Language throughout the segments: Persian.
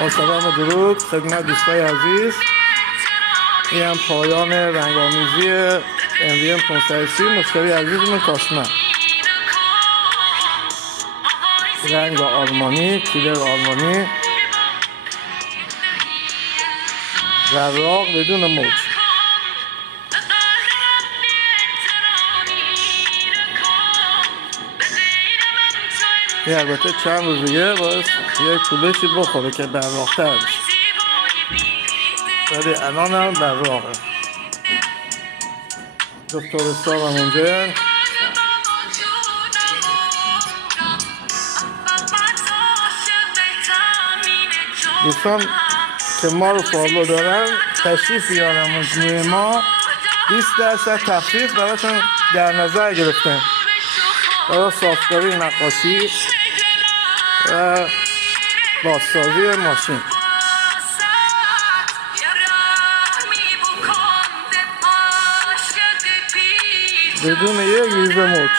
با سلام و درود خدمت دوستای عزیز. این هم پایان رنگامیزی MVM 530 مشتری عزیزمون کاشمه. رنگ آلمانی، کولر آلمانی، زراق بدون موج. این البته چند روز دیگه باید یه کولشی بخوره که براق‌تر بشه، ولی الان هم براقه. دکتر استار هم اونجا. دوستان که ما رو فالو دارن تشریف بیارن مجموعه ما 20% تخفیف براشون در نظر گرفتن برای ساختاری نقاشی و بازسازی ماشین بدون یک ریزه موج.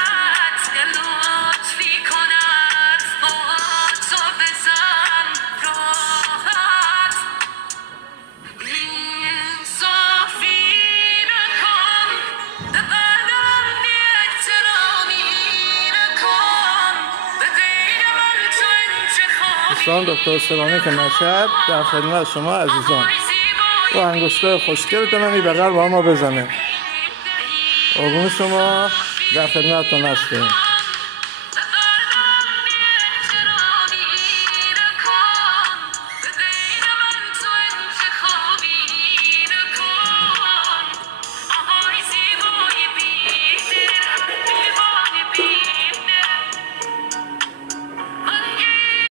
دوستان دکتر سرامیک مشهد در خدمت شما عزیزان. با انگشتای خوشگلتون هم این بغل با ما بزنه. قربون شما، در خدمتتون هستیم.